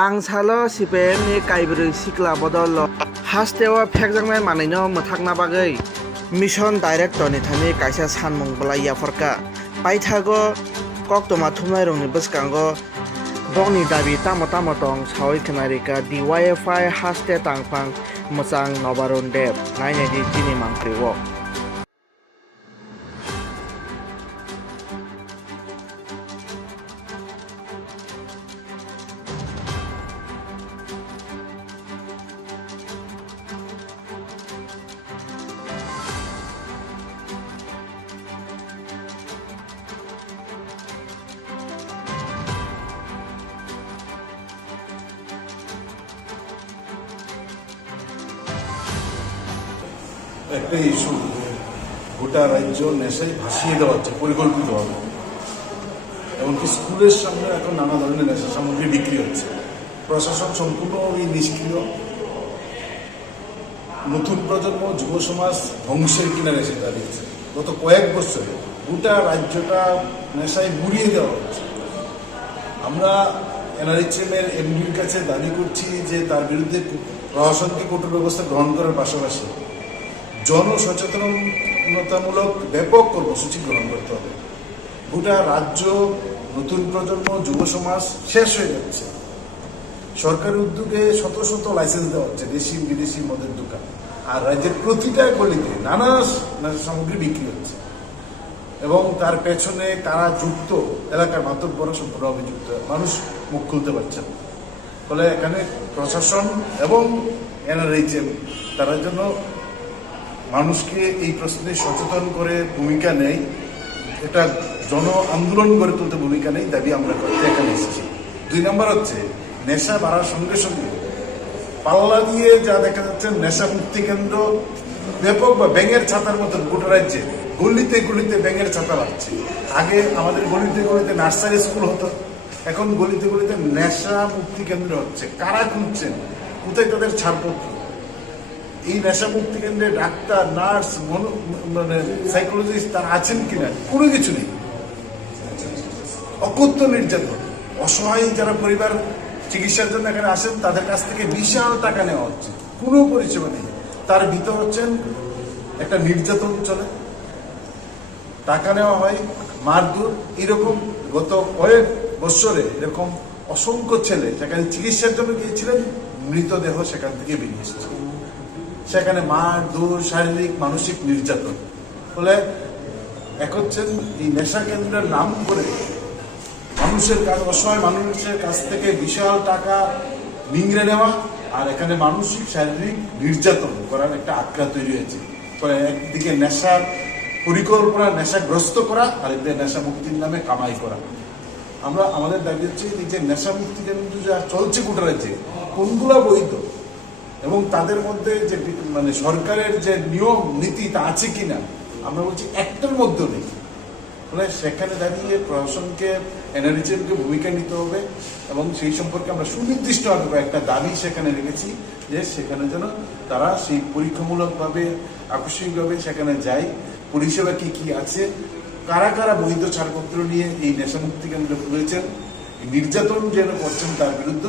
Tangsalo CPM ni kaibri sikla bodol hastewa phekjangnai manino muthakna bagui mission director ni thani kaisa sanmung blai yaforka paithago koktoma thumnai rokni bwskango bongni dabi tamo tong sawai khnarika DYFI haste tangphang muchang nobarun dev nainai di tini mangpriwo একটা issue গোটা রাজ্য নেশায় ভাসিয়ে দেওয়া হচ্ছে পরিকল্পিতভাবে। এমনকি স্কুলের সামনে এখন নানা ধরনের নেশা সামগ্রী বিক্রি হচ্ছে। প্রশাসন সম্পূর্ণভাবে নিষ্ক্রিয়। নতুন প্রজন্ম যুব সমাজ ধ্বংসের কিনারে এসে দাঁড়িয়েছে। গত কয়েক বছরে গোটা রাজ্যটা নেশায় বুড়িয়ে দেওয়া হচ্ছে। আমরা NRHM এর এমডির কাছে দাবি করছি যে তার বিরুদ্ধে প্রশাসনকে কঠোর ব্যবস্থা গ্রহণ করার পাশাপাশি জনসচেতনতামূলক ব্যাপক কর্মসূচি গ্রহণ করতে হবে। গোটা রাজ্য নতুন প্রজন্ম যুব সমাজ শেষ হয়ে যাচ্ছে। সরকারের উদ্যোগে শত শত লাইসেন্স দেওয়া হচ্ছে দেশি বিদেশি মদের দোকান, আর রাজ্যের প্রতিটা গলিতে নানা সামগ্রী বিক্রি হচ্ছে এবং তার পেছনে কারা যুক্ত এলাকার মাতব্বররা সম্পূর্ণ অভিযুক্ত। মানুষ মুখ খুলতে পারছে না। ফলে এখানে প্রশাসন এবং NRHM তারা জন্য মানুষকে এই প্রশ্নে সচেতন করে ভূমিকা নেই, এটা জন আন্দোলন গড়ে তুলতে ভূমিকা নেই দাবি আমরা করতে এখানে এসেছি। 2 নম্বর হচ্ছে নেশা বাড়ার সঙ্গে সঙ্গে পাল্লা দিয়ে যা দেখা যাচ্ছে নেশা মুক্তি কেন্দ্র ব্যাপক বা ব্যাঙের ছাতার মতন গোটা রাজ্যে গলিতে গলিতে ব্যাঙের ছাতা লাগছে। আগে আমাদের গলিতে গলিতে নার্সারি স্কুল হতো, এখন গলিতে গলিতে নেশা মুক্তি কেন্দ্র হচ্ছে। কারা খুঁজছেন, কোথায় তাদের ছাড়পত্র? এই নেশা মুক্তি কেন্দ্রে ডাক্তার, নার্স, মানে সাইকোলজিস্ট তারা আছেন কিনা? কোনো কিছু নেই। অকথ্য নির্যাতন। অসহায় যারা পরিবার চিকিৎসার জন্য এখানে আসেন তাদের কাছ থেকে বিশাল টাকা নেওয়া হচ্ছে, কোনো পরিষেবা নেই। তার ভিতর হচ্ছেন একটা নির্যাতন চলে, টাকা নেওয়া হয়, মারধর। এরকম গত কয়েক বছরে এরকম অসংখ্য ছেলে সেখানে চিকিৎসার জন্য গিয়েছিলেন, মৃতদেহ সেখান থেকে বেরিয়ে এসেছে। সেখানে মারধর, শারীরিক মানসিক নির্যাতন। ফলে এক হচ্ছেন এই নেশা কেন্দ্রের নাম করে মানুষের কাছ, অসহায় মানুষের কাছ থেকে বিশাল টাকা নিংড়ে নেওয়া, আর এখানে মানসিক শারীরিক নির্যাতন করার একটা আক্রা তৈরি হয়েছে। ফলে একদিকে নেশার পরিকল্পনা, নেশাগ্রস্ত করা, আর একদিকে নেশা মুক্তির নামে কামাই করা। আমরা আমাদের দাবি হচ্ছে যে নেশা মুক্তি কেন্দ্র যা চলছে গোটা রাজ্যে কোনগুলা বৈধ এবং তাদের মধ্যে যে মানে সরকারের যে নিয়ম নীতি তা আছে কিনা আমরা বলছি একটার মধ্যে নেই। ফলে সেখানে দাঁড়িয়ে প্রশাসনকে NRHM-কে ভূমিকা নিতে হবে এবং সেই সম্পর্কে আমরা সুনির্দিষ্ট একটা দাবি সেখানে রেখেছি যে সেখানে যেন তারা সেই পরীক্ষামূলকভাবে আকস্মিকভাবে সেখানে যায়, পরিষেবা কি কি আছে, কারা কারা বৈধ ছাড়পত্র নিয়ে এই নেশামুক্তি কেন্দ্রে রয়েছেন, নির্যাতন যেন করছেন তার বিরুদ্ধে